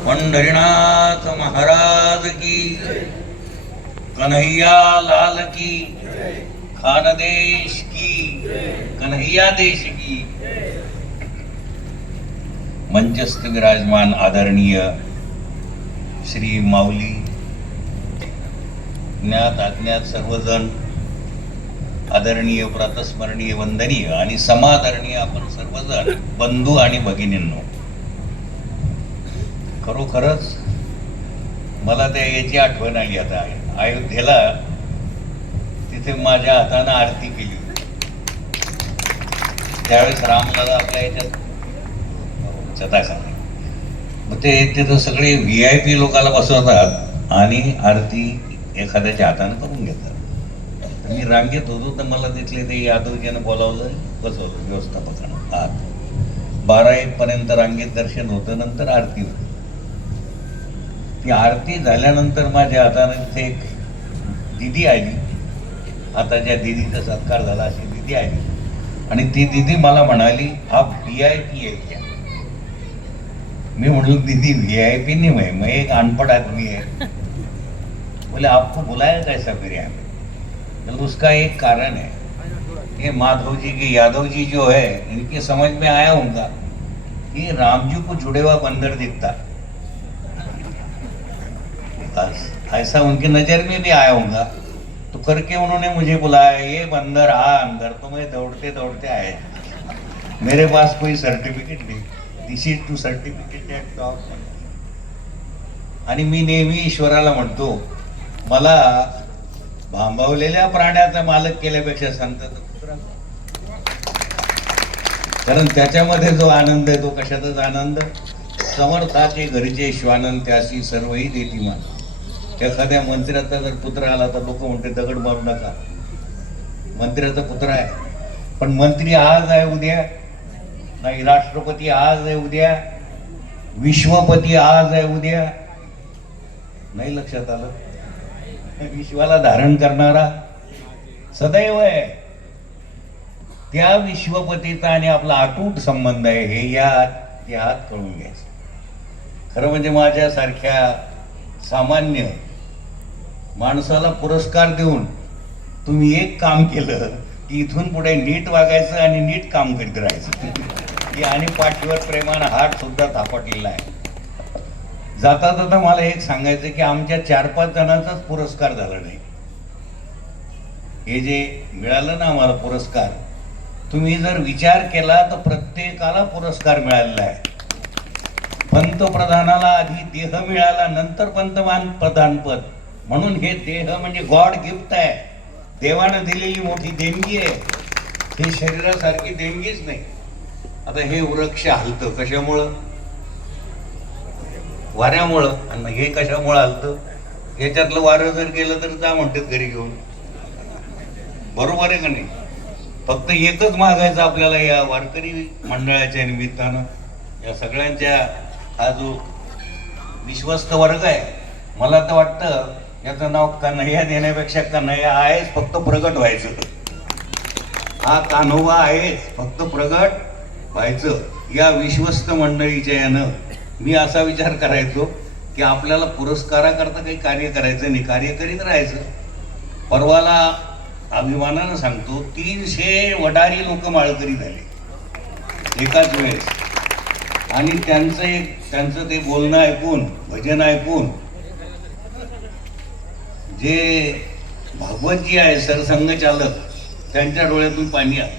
पंढरीनाथ महाराज की, कन्हैया लाल की, खानदेश की, कन्हैया देश की. मंचस्थ विराजमान आदरणीय श्री माऊली, ज्ञात अज्ञात सर्वजण, आदरणीय प्रातस्मरणीय वंदनीय आणि समादरणीय आपण सर्वजण बंधू आणि भगिनींनो, खरोखरच मला त्या याची आठवण आली. आता अयोध्येला तिथे माझ्या हाताने आरती केली त्यावेळेस रामदादा आपल्या याच्यात मग ते तिथं सगळे VIP लोकांना बसवतात आणि आरती एखाद्याच्या हाताने करून घेतात. मी रांगेत होतो तर मला तिथले ते यादवजीनं बोलावलं, बसवलं व्यवस्थापकानं आत. 12-1 पर्यंत रांगेत दर्शन होतं, नंतर आरती होती. ती आरती झाल्यानंतर माझ्या हाताने तिथे एक दिदी आली, आता ज्या दिदीचा सत्कार झाला अशी दिदी आली आणि ती दिदी मला म्हणाली, हा VIP है क्या? मैं म्हणलो दीदी VIP नहीं, मैं एक अनपढ़ आदमी है. बोले आपको बुलाया कैसा फिर यहाँ पे? तो उसका एक कारण है, ये माधव जी के यादव जी जो है इनके समझ में आया होगा कि राम जी को जुड़े हुआ बंदर दिखता, ऐसा उनकी नजर में भी आया होगा. तो करके उन्होंने मुझे बुलाया, ये बंदर आ अंदर. तो मैं दौड़ते दौड़ते आए. मेरे पास कोई सर्टिफिकेट नहीं, this is two certificate at top. आणि मी नेहमी ईश्वराला म्हणतो, मला भांबवलेल्या प्राण्याचा मालक केल्यापेक्षा संत कुत्रा, कारण त्याच्यामध्ये जो आनंद आहे तो कशातच आनंद. समर्थाचे घरचे श्वानंद त्याशी सर्वही देती मान. एखाद्या मंत्र्याचा जर पुत्र आला तर लोक म्हणते दगड मारू नका, मंत्र्याचा पुत्र आहे. पण मंत्री आज आहे उद्या नाही, राष्ट्रपती आज आहे उद्या, विश्वपती आज आहे उद्या नाही. लक्षात आलं? विश्वाला धारण करणारा सदैव आहे. त्या विश्वपतीचा आणि आपला अटूट संबंध आहे, हे यात कळून घ्यायचं. खरं म्हणजे माझ्यासारख्या सामान्य माणसाला पुरस्कार देऊन तुम्ही एक काम केलं की इथून पुढे नीट वागायचं आणि नीट काम करीत राहायचं. आणि पाठीवर प्रेमानं हात सुद्धा थापटलेला आहे. जाता जाता मला एक सांगायचं की आमच्या 4-5 जणांचाच पुरस्कार झाला नाही. हे जे मिळालं ना आम्हाला पुरस्कार, तुम्ही जर विचार केला तर प्रत्येकाला पुरस्कार मिळालेला आहे. पंतप्रधानाला आधी देह मिळाला, नंतर पंतप्रधानपद. म्हणून हे देह म्हणजे गॉड गिफ्ट आहे, देवानं दिलेली मोठी देणगी आहे. हे शरीरासारखी देणगीच नाही. आता हे वृक्ष हलतं कशामुळं? वाऱ्यामुळं. आणि हे कशामुळं हलतं? याच्यातलं वारं जर गेलं तर जा म्हणतात घरी घेऊन. बरोबर आहे का नाही? फक्त एकच मागायचं आपल्याला या वारकरी मंडळाच्या निमित्तानं, या सगळ्यांच्या हा जो विश्वस्त वर्ग आहे, मला तर वाटतं याचं नाव कन्हैया देण्यापेक्षा कन्हैया आहेच फक्त प्रगट व्हायचं. हा कान्होबा आहेच फक्त प्रगट व्हायचं. या विश्वस्त मंडळीच्या यानं मी असा विचार करायचो की आपल्याला पुरस्काराकरता काही कार्य करायचं नाही, कार्य करीत राहायचं. परवाला अभिमानानं सांगतो 300 वडारी लोक माळकरी झाले एकाच वेळेस. आणि त्यांचं ते बोलणं ऐकून, भजन ऐकून, जे भागवतजी आहे सरसंघचालक, त्यांच्या डोळ्यातून पाणी आलं.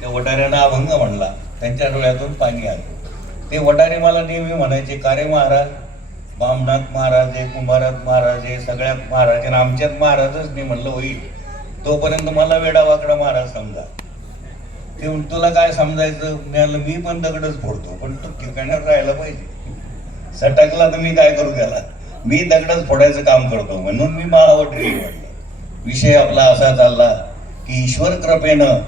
त्या वडाऱ्यांना अभंग म्हणला, त्यांच्या डोळ्यातून पाणी आलं. ते वडारे मला नेहमी म्हणायचे, का रे महाराज, बामनाथ महाराज आहे, कुंभारात महाराज आहे, सगळ्यात महाराज आहे, आमच्यात महाराजच नाही. म्हणलं होईल तोपर्यंत मला वेडावाकडा महाराज समजा. ते तुला काय समजायचं? मिळालं मी पण दगडच फोडतो, पण तो ठिकाणावर राहायला पाहिजे. सटकला तर मी काय करू त्याला? मी दगडच फोडायचं काम करतो. म्हणून मी महावट रे म्हणलं. विषय आपला असा चालला की ईश्वर कृपेनं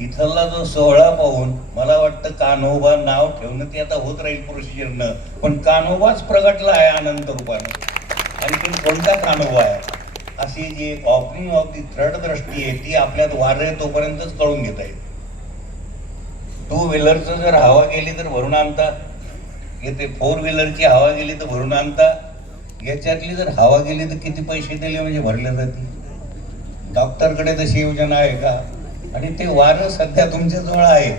इथला जो सोहळा पाहून मला वाटतं कान्होबा नाव ठेवणं ते आता होत राहील प्रोसिजरनं, पण कान्होबाच प्रगटला आहे अनंत रूपानं. आणि ते कोणता कान्होबा आहे? अशी जी ऑपनिंग ऑफ दी थर्ड दृष्टी आहे ती आपल्यात वार आहे तोपर्यंतच कळून घेता येईल. 2 व्हीलरचं जर हवा गेली तर भरून आणता हे ते 4 व्हीलरची हवा गेली तर भरून आणता, याच्यातली जर हवा गेली तर किती पैसे दिले म्हणजे भरले जातील? डॉक्टरकडे तशी योजना आहे का? आणि ते वारं सध्या तुमच्या जवळ आहे.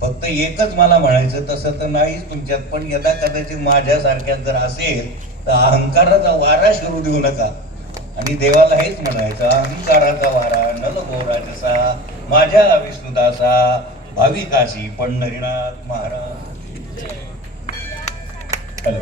फक्त एकच मला म्हणायचं, तसं तर नाहीच तुमच्यात, पण यदा कदाचित माझ्यासारख्यात जर असेल तर अहंकाराचा वारा शिरू देऊ नका. आणि देवाला हेच म्हणायचं, अहंकाराचा वारा नलगोरा जसा माझ्या विष्णुदासा भाविकाशी पंढरीनाथ महाराज. हॅलो.